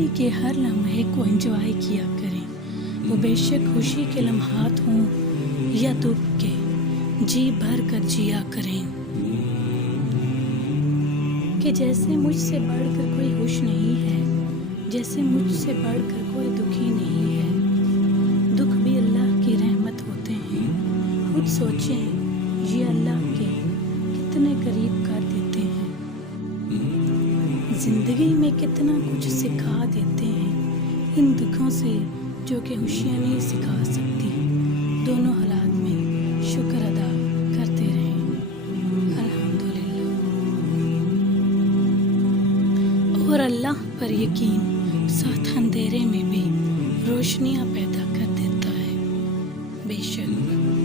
زندگی کے ہر لمحے کو انجوائے کیا کریں، وہ بے شک خوشی کے لمحات ہوں یا دکھ کے، جی بھر کر جیا کریں کہ جیسے مجھ سے بڑھ کر کوئی خوش نہیں ہے، جیسے مجھ سے بڑھ کر کوئی دکھی نہیں ہے۔ دکھ بھی اللہ کی رحمت ہوتے ہیں، خود سوچیں یہ اللہ کے کتنے قریب کر دیتے ہیں، زندگی میں کتنا کچھ سکھا دیتے ہیں ان دکھوں سے جو کہ خوشیاں نہیں سکھا سکتی۔ دونوں حالات میں شکر ادا کرتے رہیں، الحمدللہ، اور اللہ پر یقین ساتھ اندھیرے میں بھی روشنیاں پیدا کر دیتا ہے۔ بے شک